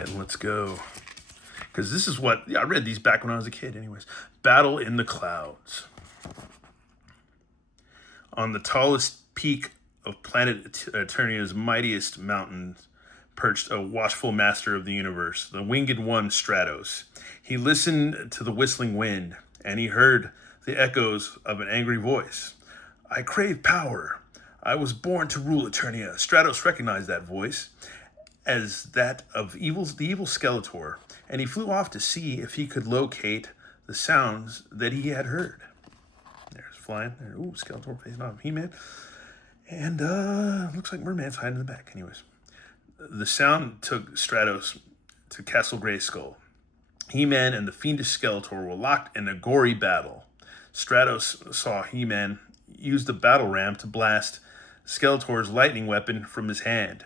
And let's go. Because this is what, I read these back when I was a kid anyways. Battle in the Clouds. On the tallest peak of planet Eternia's mightiest mountains perched a watchful master of the universe, the winged one Stratos. He listened to the whistling wind, and he heard the echoes of an angry voice. I crave power. I was born to rule Eternia. Stratos recognized that voice as that of the evil Skeletor, and he flew off to see if he could locate the sounds that he had heard. There's flying. Ooh, Skeletor facing off He-Man. And looks like Merman's hiding in the back. Anyways, the sound took Stratos to Castle Grayskull. He-Man and the fiendish Skeletor were locked in a gory battle. Stratos saw He-Man use the battle ram to blast Skeletor's lightning weapon from his hand.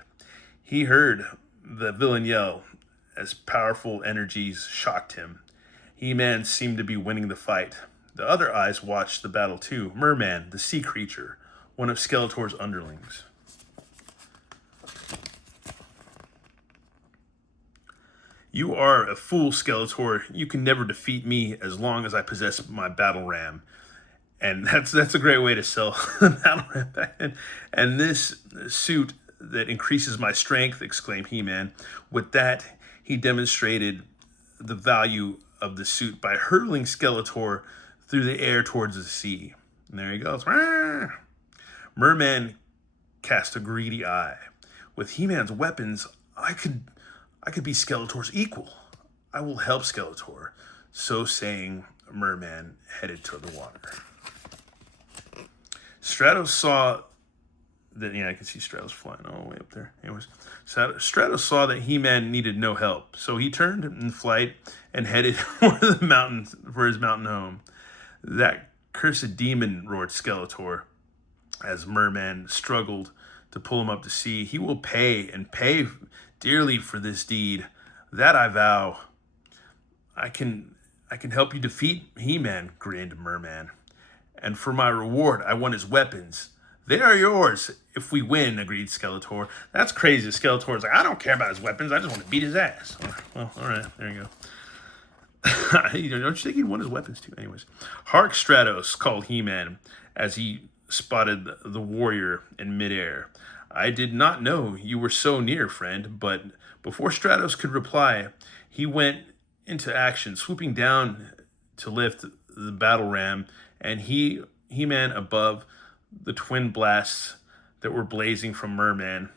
He heard the villain yell as powerful energies shocked him. He-Man seemed to be winning the fight. The other eyes watched the battle too. Merman, the sea creature, one of Skeletor's underlings. You are a fool, Skeletor. You can never defeat me as long as I possess my battle ram. And that's a great way to sell the battle ram back then. And this suit that increases my strength, exclaimed He-Man. With that, he demonstrated the value of the suit by hurling Skeletor through the air towards the sea. And there he goes. Merman cast a greedy eye. With He-Man's weapons, I could be Skeletor's equal. I will help Skeletor. So saying, Merman headed toward the water. Stratos saw that, I can see Stratos flying all the way up there. Anyways, Stratos saw that He-Man needed no help, so he turned in flight and headed for the mountains, for his mountain home. That cursed demon, roared Skeletor, as Merman struggled to pull him up to sea. He will pay, and pay dearly for this deed. That I vow. I can help you defeat He-Man, grinned Merman. And for my reward, I want his weapons. They are yours if we win, agreed Skeletor. That's crazy. Skeletor's like, I don't care about his weapons. I just want to beat his ass. Well, all right. There you go. Don't you think he'd want his weapons too? Anyways. Hark, Stratos, called He-Man as he spotted the warrior in midair. I did not know you were so near, friend. But before Stratos could reply, he went into action, swooping down to lift the battle ram, and He-Man above the twin blasts that were blazing from Merman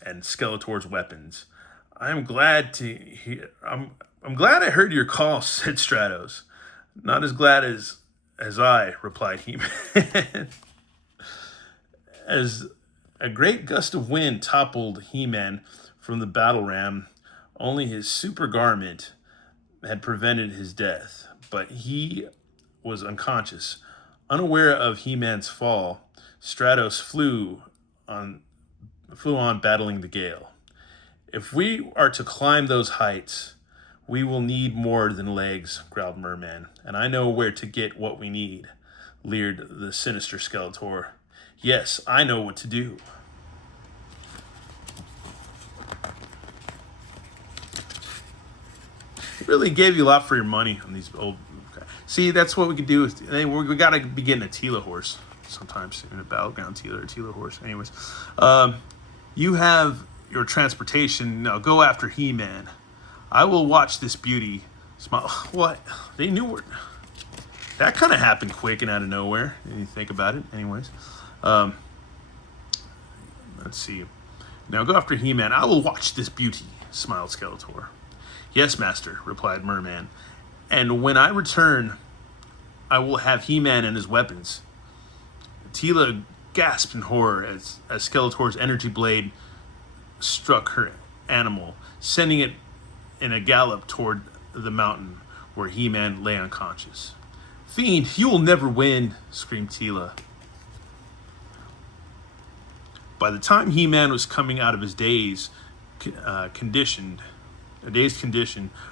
and Skeletor's weapons. I'm glad I heard your call, said Stratos. Not as glad as I, replied He-Man. As a great gust of wind toppled He-Man from the battle ram, only his super garment had prevented his death, but he was unconscious. Unaware of He-Man's fall, Stratos flew on battling the gale. If we are to climb those heights, we will need more than legs, growled Merman, and I know where to get what we need, leered the sinister Skeletor. Yes, I know what to do. It really gave you a lot for your money on these old. See, that's what we could do. We got to be getting a Tila horse sometimes in a battleground Tila or Tila horse. Anyways, you have your transportation. Now go after He-Man. I will watch this beauty. Smile. What? They knew where. That kind of happened quick and out of nowhere. When you think about it. Anyways, let's see. Now go after He-Man. I will watch this beauty, smiled Skeletor. Yes, master, replied Merman. And when I return, I will have He-Man and his weapons. Tila gasped in horror as Skeletor's energy blade struck her animal, sending it in a gallop toward the mountain where He-Man lay unconscious. Fiend, you will never win, screamed Tila. By the time He-Man was coming out of his dazed condition,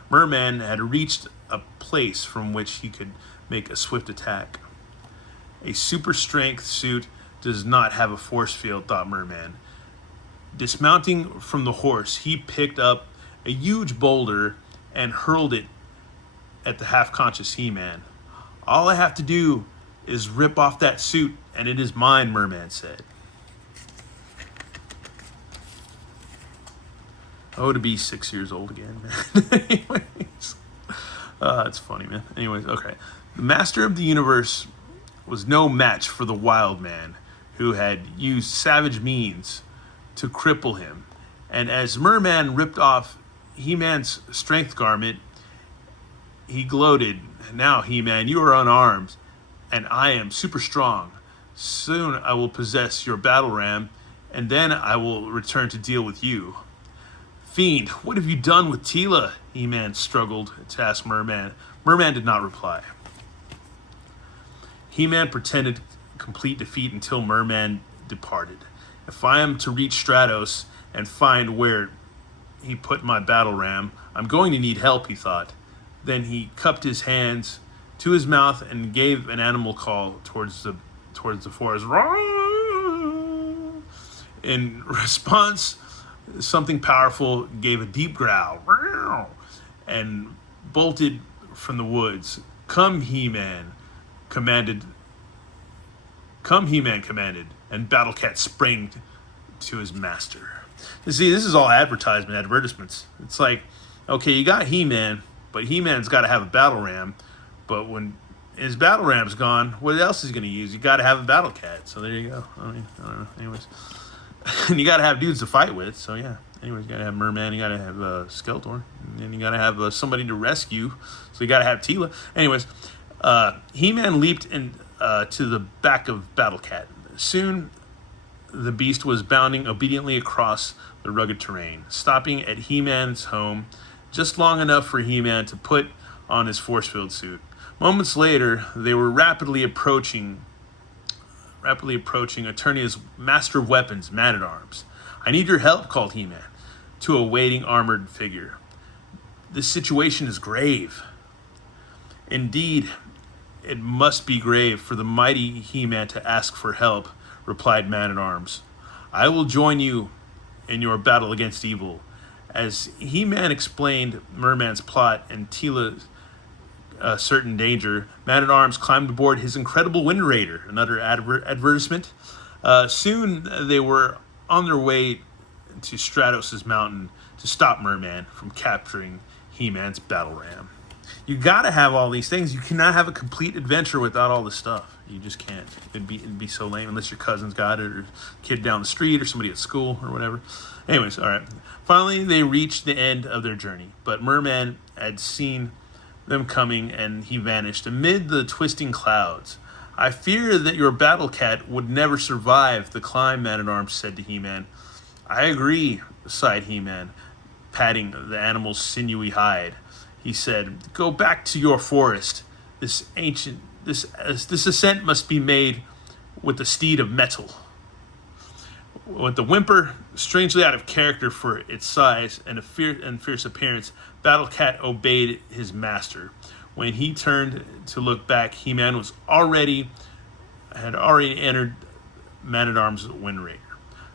Merman had reached a place from which he could make a swift attack. A super strength suit does not have a force field, thought Merman. Dismounting from the horse, he picked up a huge boulder and hurled it at the half-conscious He-Man. "All I have to do is rip off that suit, and it is mine," Merman said. Oh, to be 6 years old again, man. Anyways, it's funny, man. Anyways, okay. The Master of the Universe was no match for the Wild Man, who had used savage means to cripple him. And as Merman ripped off He-Man's strength garment, he gloated, "Now, He-Man, you are unarmed, and I am super strong. Soon I will possess your battle ram, and then I will return to deal with you." "Fiend, what have you done with Teela?" He-Man struggled to ask Merman. Merman did not reply. He-Man pretended complete defeat until Merman departed. "If I am to reach Stratos and find where he put my battle ram, I'm going to need help," he thought. Then he cupped his hands to his mouth and gave an animal call towards the forest. In response, something powerful gave a deep growl and bolted from the woods. "Come, He-Man," commanded. "Come," He-Man commanded, and Battle Cat sprang to his master. You see, this is all advertisements. It's like, okay, you got He-Man, but He-Man's got to have a battle ram. But when his battle ram's gone, what else is he going to use? You got to have a Battle Cat. So there you go. I don't know. Anyways, and you got to have dudes to fight with. So yeah. Anyways, you got to have Merman. You got to have Skeletor, and then you got to have somebody to rescue. So you got to have Teela. Anyways, He-Man leaped to the back of Battle Cat. Soon, the beast was bounding obediently across the rugged terrain, stopping at He-Man's home just long enough for He-Man to put on his force field suit. Moments later, they were rapidly approaching Eternia's master of weapons, Man-at-Arms. "I need your help," called He-Man to a waiting armored figure. "This situation is grave." "Indeed, it must be grave for the mighty He-Man to ask for help," replied Man-at-Arms. "I will join you in your battle against evil." As He-Man explained Merman's plot and Teela's certain danger, Man-at-Arms climbed aboard his incredible Wind Raider, another advertisement. Soon they were on their way to Stratos' mountain to stop Merman from capturing He-Man's battle ram. You gotta have all these things. You cannot have a complete adventure without all this stuff. You just can't. It'd be so lame unless your cousin's got it, or kid down the street, or somebody at school, or whatever. Anyways, all right. Finally, they reached the end of their journey, but Merman had seen them coming, and he vanished amid the twisting clouds. "I fear that your Battle Cat would never survive the climb," Man-at-Arms said to He-Man. "I agree," sighed He-Man, patting the animal's sinewy hide. He said, "Go back to your forest. This ascent must be made with the steed of metal." With the whimper, strangely out of character for its size and fierce appearance, Battle Cat obeyed his master. When he turned to look back, He-Man had already entered Man-at-Arms' Wind Raider.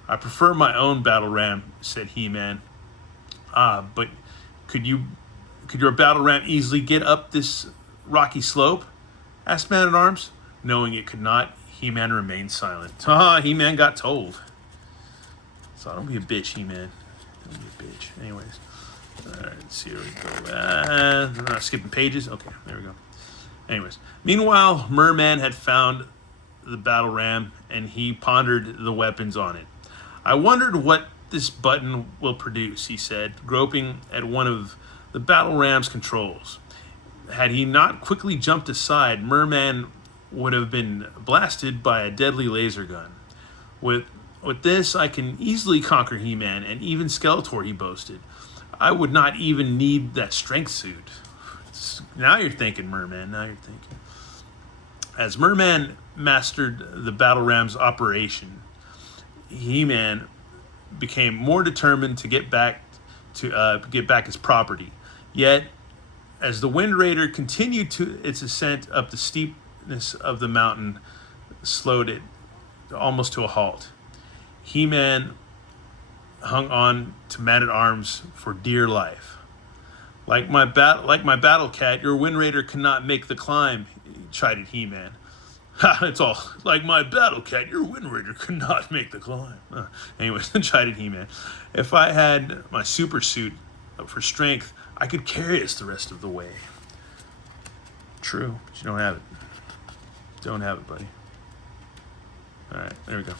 "I prefer my own battle ram," said He-Man. But could your battle ram easily get up this rocky slope?" asked Man-at-Arms. Knowing it could not, He-Man remained silent. He-Man got told. So don't be a bitch, He-Man. Don't be a bitch. Anyways. Alright, let's see where we go. I'm not skipping pages. Okay, there we go. Anyways. Meanwhile, Merman had found the battle ram, and he pondered the weapons on it. "I wondered what this button will produce," he said, groping at one of the battle ram's controls. Had he not quickly jumped aside, Merman would have been blasted by a deadly laser gun. With this, I can easily conquer He-Man and even Skeletor," he boasted. "I would not even need that strength suit." Now you're thinking, Merman. Now you're thinking. As Merman mastered the battle ram's operation, He-Man became more determined to get back his property. Yet, as the Wind Raider continued its ascent up the steepness of the mountain, slowed it almost to a halt. He-Man hung on to Man-at-Arms for dear life. Like my battle cat, your Wind Raider cannot make the climb, chided He-Man. Ha, it's all like my battle cat, your Wind Raider could not make the climb. Anyways, chided He-Man. If I had my super suit for strength, I could carry us the rest of the way. True, but you don't have it. Don't have it, buddy. Alright, there we go.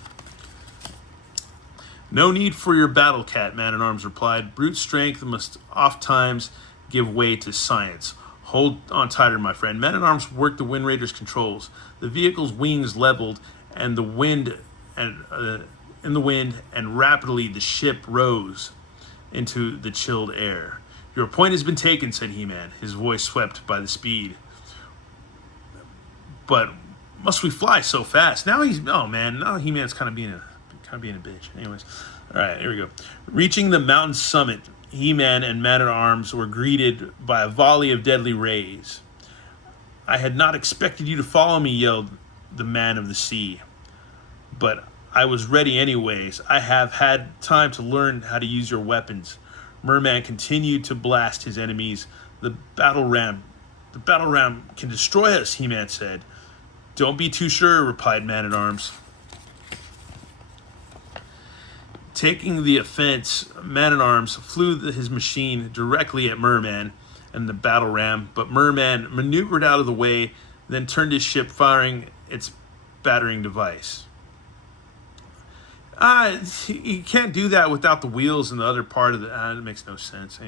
No need for your battle cat, Man-at-Arms replied. Brute strength must oft times give way to science. Hold on tighter, my friend. Man-at-Arms worked the Wind Raider's controls. The vehicle's wings leveled, and in the wind, and rapidly the ship rose into the chilled air. Your point has been taken, said He-Man, his voice swept by the speed. But must we fly so fast? Now He-Man's kind of being a bitch. Anyways, all right, here we go. Reaching the mountain summit, He-Man and Man-at-Arms were greeted by a volley of deadly rays. I had not expected you to follow me, yelled the man of the sea. But I was ready anyways. I have had time to learn how to use your weapons. Merman continued to blast his enemies. The battle ram can destroy us, He-Man said. Don't be too sure, replied Man-at-Arms. Taking the offense, Man-at-Arms flew his machine directly at Merman and the battle ram, but Merman maneuvered out of the way, then turned his ship, firing its battering device. You can't do that without the wheels and the other part of the... it makes no sense.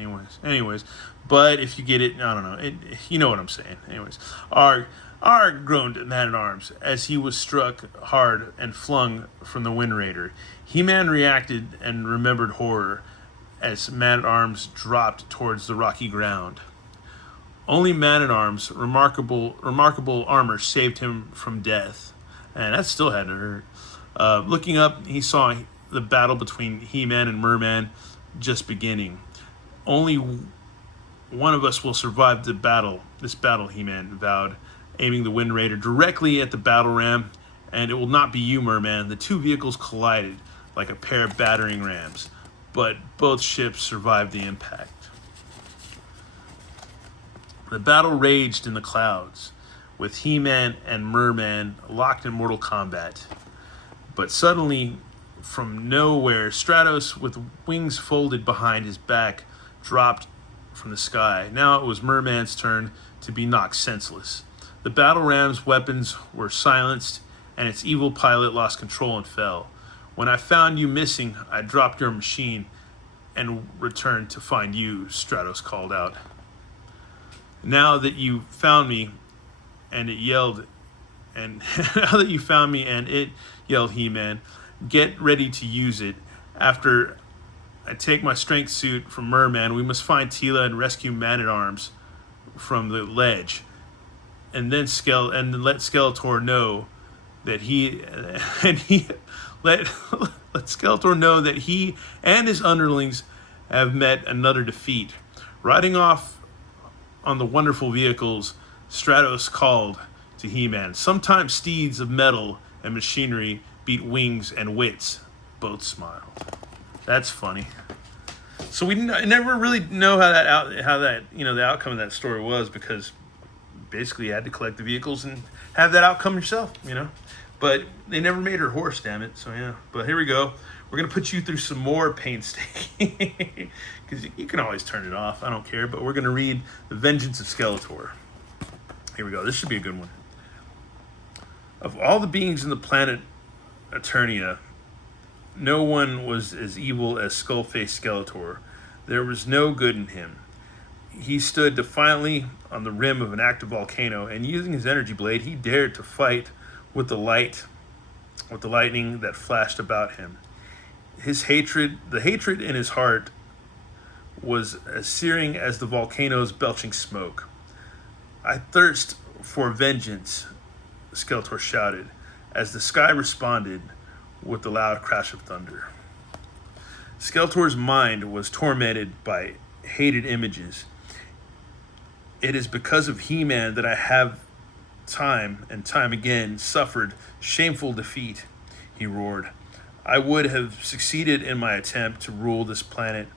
Anyways, but if you get it, I don't know. You know what I'm saying. Anyways, Arg, groaned Man-at-Arms as he was struck hard and flung from the Wind Raider. He-Man reacted and remembered horror as Man-at-Arms dropped towards the rocky ground. Only Man-at-Arms' remarkable armor saved him from death, and that still had to hurt. Looking up, he saw the battle between He-Man and Merman just beginning. Only one of us will survive this battle, He-Man vowed, aiming the Wind Raider directly at the battle ram, and it will not be you, Merman. The two vehicles collided like a pair of battering rams, but both ships survived the impact. The battle raged in the clouds, with He-Man and Merman locked in mortal combat. But suddenly, from nowhere, Stratos, with wings folded behind his back, dropped from the sky. Now it was Merman's turn to be knocked senseless. The battle ram's weapons were silenced, and its evil pilot lost control and fell. When I found you missing, I dropped your machine and returned to find you, Stratos called out. Now that you found me, and it yelled, yelled He-Man, get ready to use it. After I take my strength suit from Merman, we must find Teela and rescue Man-at-Arms from the ledge. And then let Skeletor know that let Skeletor know that he and his underlings have met another defeat. Riding off on the wonderful vehicles, Stratos called to He-Man. Sometimes steeds of metal and machinery beat wings and wits. Both smiled. That's funny. So we never really know how the outcome of that story was, because basically you had to collect the vehicles and have that outcome yourself, But they never made her horse, damn it. So yeah. But here we go. We're gonna put you through some more painstaking, because you can always turn it off. I don't care. But we're gonna read The Vengeance of Skeletor. Here we go. This should be a good one. Of all the beings in the planet Eternia, no one was as evil as Skull-faced Skeletor. There was no good in him. He stood defiantly on the rim of an active volcano, and using his energy blade, he dared to fight with the lightning that flashed about him. The hatred in his heart was as searing as the volcano's belching smoke. I thirst for vengeance, Skeletor shouted, as the sky responded with the loud crash of thunder. Skeletor's mind was tormented by hated images. It is because of He-Man that I have time and time again suffered shameful defeat, he roared. I would have succeeded in my attempt to rule this planet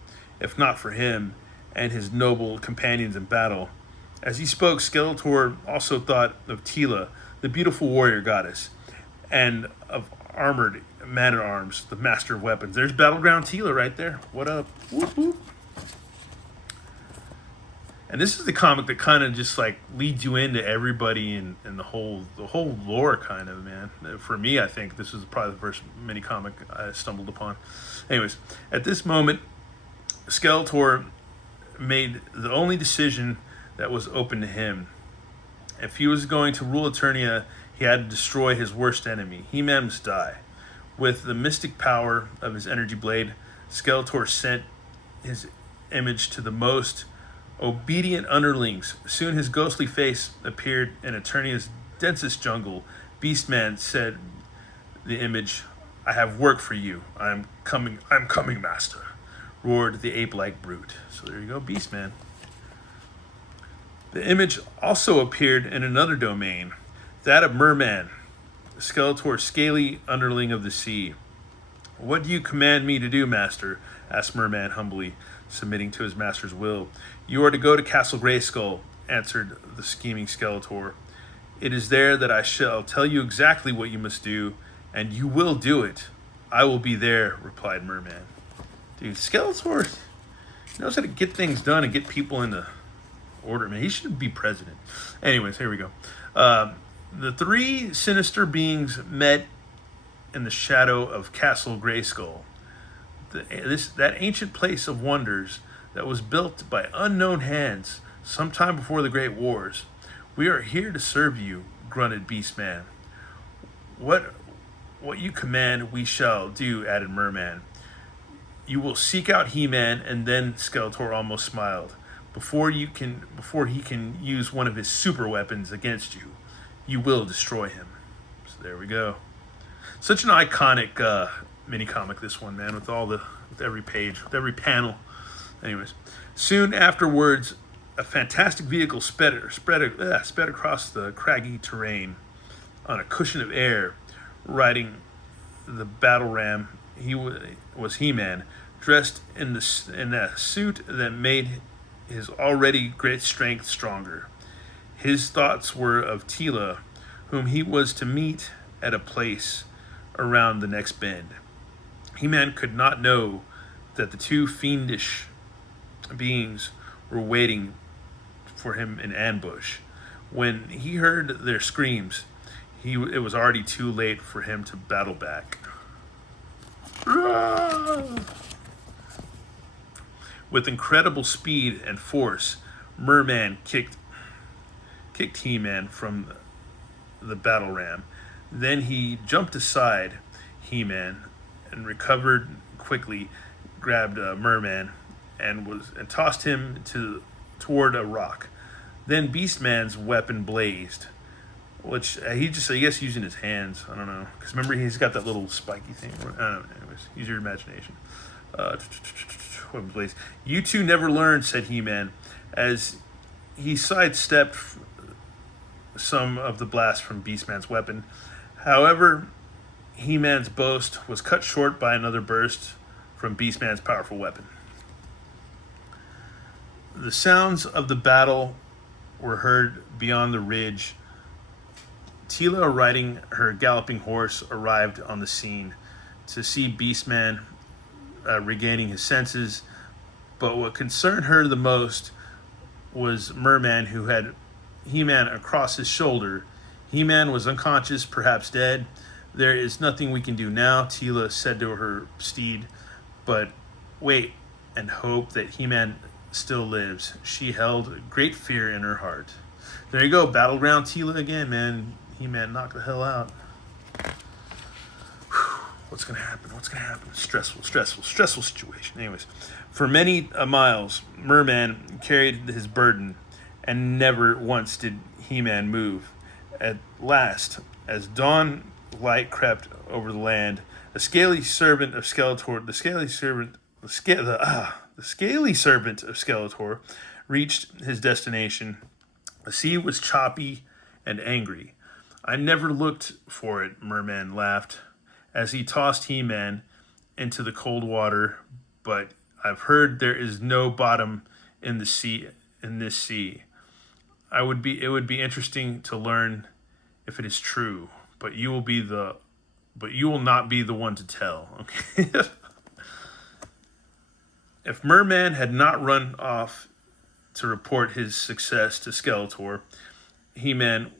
if not for him and his noble companions in battle. As he spoke, Skeletor also thought of Tila, the beautiful warrior goddess, and of armored man at arms, the master of weapons. There's Battleground Tila right there. What up? Whoop, whoop. And this is the comic that kind of just like leads you into everybody and the whole lore kind of, man. For me, I think this is probably the first mini comic I stumbled upon. Anyways, at this moment, Skeletor made the only decision that was open to him. If he was going to rule Eternia, he had to destroy his worst enemy. He-Man must die. With the mystic power of his energy blade, Skeletor sent his image to the most obedient underlings. Soon his ghostly face appeared in Eternia's densest jungle. Beastman said the image, "I have work for you. I'm coming, master," roared the ape-like brute. So there you go, Beastman. The image also appeared in another domain, that of Merman, Skeletor's scaly underling of the sea. "What do you command me to do, master?" asked Merman humbly, submitting to his master's will. "You are to go to Castle Grayskull," answered the scheming Skeletor. "It is there that I shall tell you exactly what you must do, and you will do it." "I will be there," replied Merman. Dude, Skeletor knows how to get things done and get people into order, man. He should be president. Anyways, here we go. The three sinister beings met in the shadow of Castle Grayskull. That ancient place of wonders that was built by unknown hands sometime before the Great Wars. "We are here to serve you," grunted Beastman. What you command we shall do," added Merman. "You will seek out He-Man," and then Skeletor almost smiled. Before he can use one of his super weapons against you, you will destroy him." So there we go. Such an iconic mini comic, this one, man, with every page, with every panel. Anyways, soon afterwards, a fantastic vehicle sped across the craggy terrain on a cushion of air. Riding the battle ram, he was He-Man, dressed in that suit that made his already great strength stronger. His thoughts were of Tila, whom he was to meet at a place around the next bend. He-Man could not know that the two fiendish beings were waiting for him in ambush. When he heard their screams, it was already too late for him to battle back. With incredible speed and force, Merman kicked He-Man from the battle ram. Then he jumped aside He-Man and recovered quickly, grabbed Merman and tossed him toward a rock. Then Beastman's weapon blazed, which he just, I guess, using his hands. I don't know, because remember he's got that little spiky thing. I don't know. Anyways, use your imagination. Weapon blaze. "You two never learned," said He-Man, as he sidestepped some of the blast from Beastman's weapon. However, He-Man's boast was cut short by another burst from Beastman's powerful weapon. The sounds of the battle were heard beyond the ridge. Tila, riding her galloping horse, arrived on the scene to see Beastman regaining his senses. But what concerned her the most was Merman, who had He-Man across his shoulder. He-Man was unconscious, perhaps dead. "There is nothing we can do now," Tila said to her steed, "but wait and hope that He-Man still lives." She held great fear in her heart. There you go, Battleground Tila again, man. He-Man knocked the hell out. What's going to happen? Stressful situation. Anyways, for many miles, Merman carried his burden, and never once did He-Man move. At last, as dawn light crept over the land, the scaly servant of Skeletor reached his destination. The sea was choppy and angry. "I never looked for it," Merman laughed, as he tossed He-Man into the cold water. But I've heard there is no bottom in the sea. In this sea, it would be interesting to learn if it is true. But you will not be the one to tell. Okay. If Merman had not run off to report his success to Skeletor, He-Man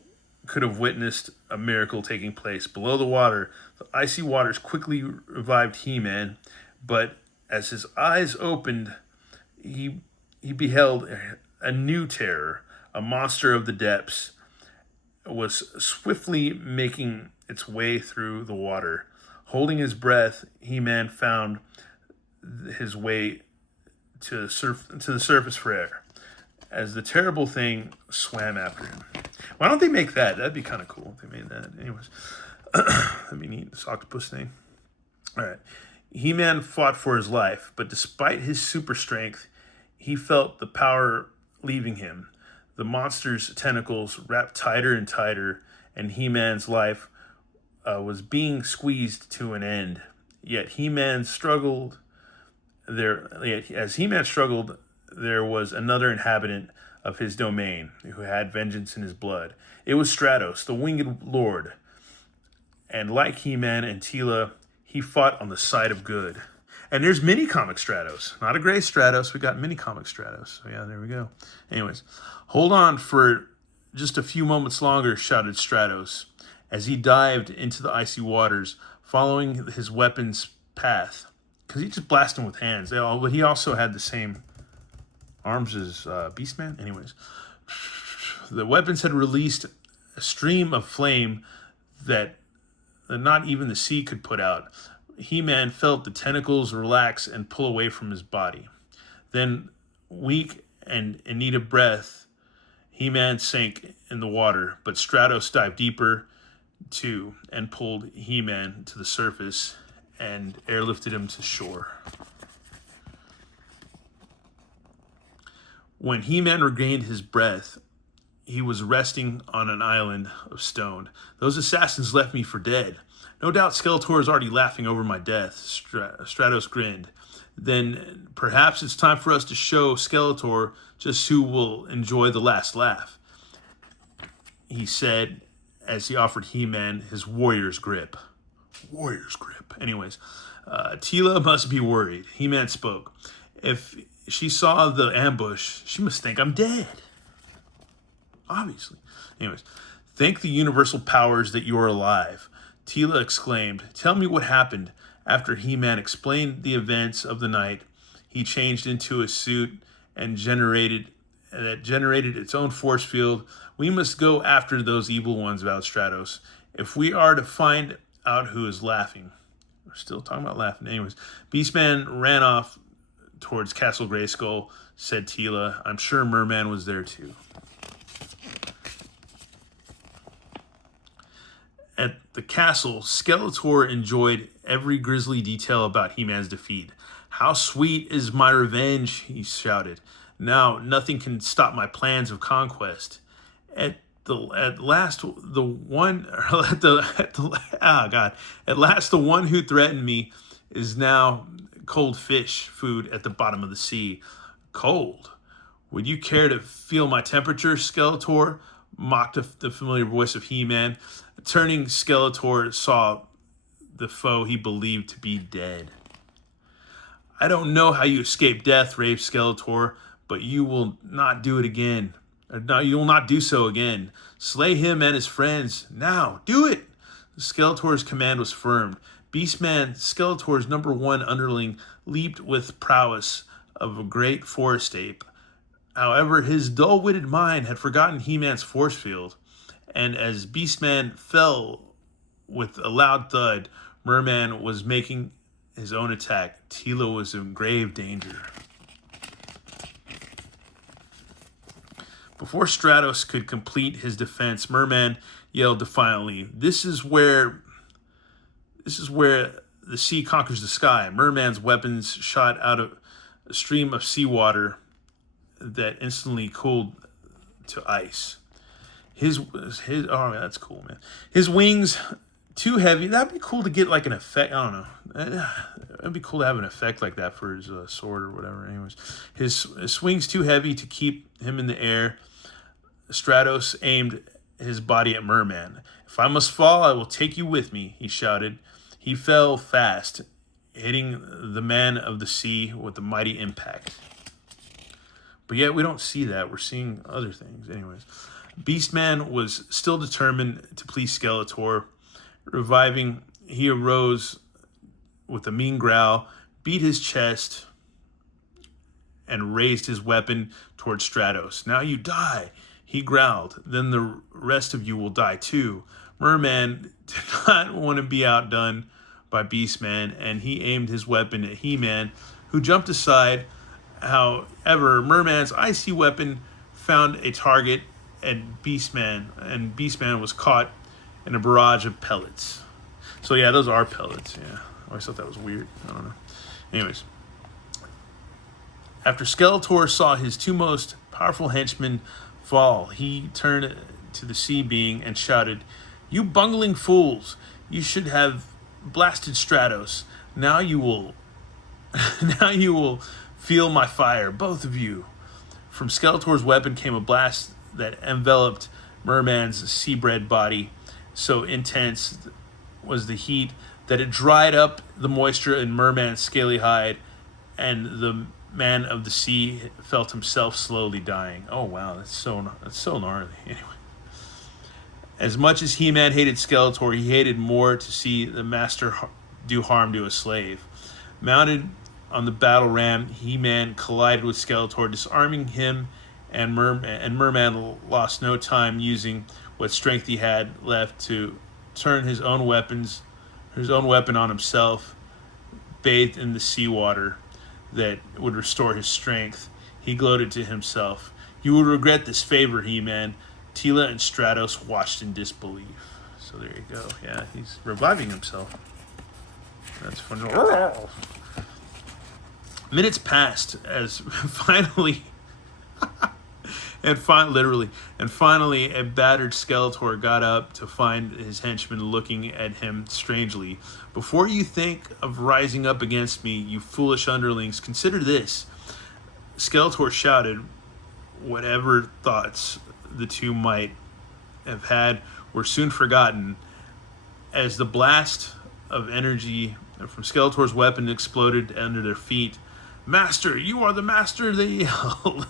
could have witnessed a miracle taking place. Below the water, the icy waters quickly revived He-Man, but as his eyes opened, he beheld a new terror. A monster of the depths was swiftly making its way through the water. Holding his breath, He-Man found his way to the surface for air as the terrible thing swam after him. Why don't they make that? That'd be kind of cool if they made that. Anyways, that'd be neat, this octopus thing. All right. He-Man fought for his life, but despite his super strength, he felt the power leaving him. The monster's tentacles wrapped tighter and tighter, and He-Man's life was being squeezed to an end. Yet He-Man struggled. As He-Man struggled, there was another inhabitant of his domain who had vengeance in his blood. It was Stratos, the Winged Lord. And like He-Man and Teela, he fought on the side of good. And there's mini-comic Stratos. Not a gray Stratos, we got mini-comic Stratos. So yeah, there we go. Anyways, hold on for just a few moments longer, shouted Stratos, as he dived into the icy waters, following his weapon's path. Because he just blasted him with hands. But he also had the same arms as Beastman. Anyways, the weapons had released a stream of flame that not even the sea could put out. He-Man felt the tentacles relax and pull away from his body. Then, weak and in need of breath, He-Man sank in the water, but Stratos dived deeper too and pulled He-Man to the surface and airlifted him to shore. When He-Man regained his breath, he was resting on an island of stone. Those assassins left me for dead. No doubt Skeletor is already laughing over my death. Stratos grinned. Then perhaps it's time for us to show Skeletor just who will enjoy the last laugh, he said as he offered He-Man his warrior's grip. Warrior's grip. Anyways, Teela must be worried. He-Man spoke. If she saw the ambush, she must think I'm dead. Obviously. Anyways, thank the universal powers that you are alive. Teela exclaimed. Tell me what happened. After He-Man explained the events of the night, he changed into a suit and generated its own force field. We must go after those evil ones, vowed Stratos. If we are to find out who is laughing. We're still talking about laughing. Anyways, Beastman ran off towards Castle Grayskull, said Teela. I'm sure Merman was there too. At the castle, Skeletor enjoyed every grisly detail about He-Man's defeat. How sweet is my revenge, he shouted. Now nothing can stop my plans of conquest. At last the one who threatened me is now cold fish food at the bottom of the sea. Cold. Would you care to feel my temperature, Skeletor? Mocked the familiar voice of He-Man. Turning, Skeletor saw the foe he believed to be dead. I don't know how you escaped death, raved Skeletor, but you will not do it again. No, you will not do so again. Slay him and his friends. Now, do it! Skeletor's command was firm. Beastman, Skeletor's #1 underling, leaped with prowess of a great forest ape. However, his dull-witted mind had forgotten He-Man's force field, and as Beastman fell with a loud thud, Merman was making his own attack. Teela was in grave danger. Before Stratos could complete his defense, Merman yelled defiantly, This is where the sea conquers the sky. Merman's weapons shot out of a stream of seawater that instantly cooled to ice. Oh man, that's cool, man. His wings too heavy. That'd be cool to get like an effect. I don't know. It'd be cool to have an effect like that for his sword or whatever. Anyways, his swing's too heavy to keep him in the air. Stratos aimed his body at Merman. "If I must fall, I will take you with me," he shouted. He fell fast, hitting the man of the sea with a mighty impact. But yet we don't see that. We're seeing other things. Anyways, Beastman was still determined to please Skeletor. Reviving, he arose with a mean growl, beat his chest, and raised his weapon towards Stratos. "Now you die," he growled. "Then the rest of you will die too." Merman did not want to be outdone by Beastman, and he aimed his weapon at He-Man, who jumped aside. However, Merman's icy weapon found a target at Beastman, and Beastman was caught in a barrage of pellets. So yeah, those are pellets. Yeah, I always thought that was weird. I don't know. Anyways, after Skeletor saw his two most powerful henchmen fall, he turned to the sea being and shouted, "You bungling fools! You should have blasted Stratos. Now you will feel my fire, both of you." From Skeletor's weapon came a blast that enveloped Merman's sea-bred body. So intense was the heat that it dried up the moisture in Merman's scaly hide, and the man of the sea felt himself slowly dying. Oh wow, that's so gnarly. Anyway, as much as He-Man hated Skeletor, he hated more to see the master do harm to a slave. Mounted on the battle ram, He-Man collided with Skeletor, disarming him, and Merman lost no time using what strength he had left to turn his own weapon on himself. Bathed in the seawater that would restore his strength, he gloated to himself, "You will regret this favor, He-Man." Teela and Stratos watched in disbelief. So there you go. Yeah, he's reviving himself. That's fun. Minutes passed as finally finally a battered Skeletor got up to find his henchmen looking at him strangely. "Before you think of rising up against me, you foolish underlings, consider this." Skeletor shouted. Whatever thoughts the two might have had were soon forgotten as the blast of energy from Skeletor's weapon exploded under their feet. "Master, you are the master," they yelled.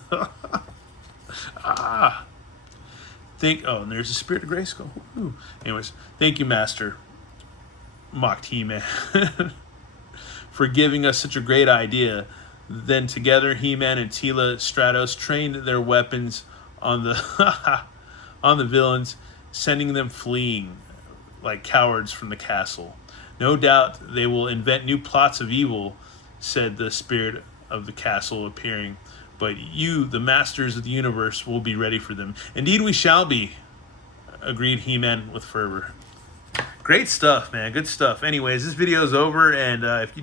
And there's the spirit of Grayskull. Woo. Anyways, "Thank you, Master," mocked He-Man, "for giving us such a great idea." Then together, He-Man and Teela Stratos trained their weapons on the on the villains, sending them fleeing like cowards from the castle. "No doubt they will invent new plots of evil," said the spirit of the castle, appearing. "But you, the masters of the universe, will be ready for them." "Indeed we shall be," agreed He-Man with fervor. Great stuff, man. Good stuff. Anyways, this video is over, and if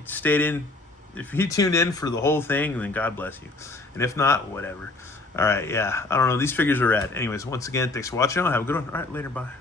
you tuned in for the whole thing, then God bless you. And if not, whatever. All right, yeah. I don't know. These figures are rad. Anyways, once again, thanks for watching. Have a good one. All right, later. Bye.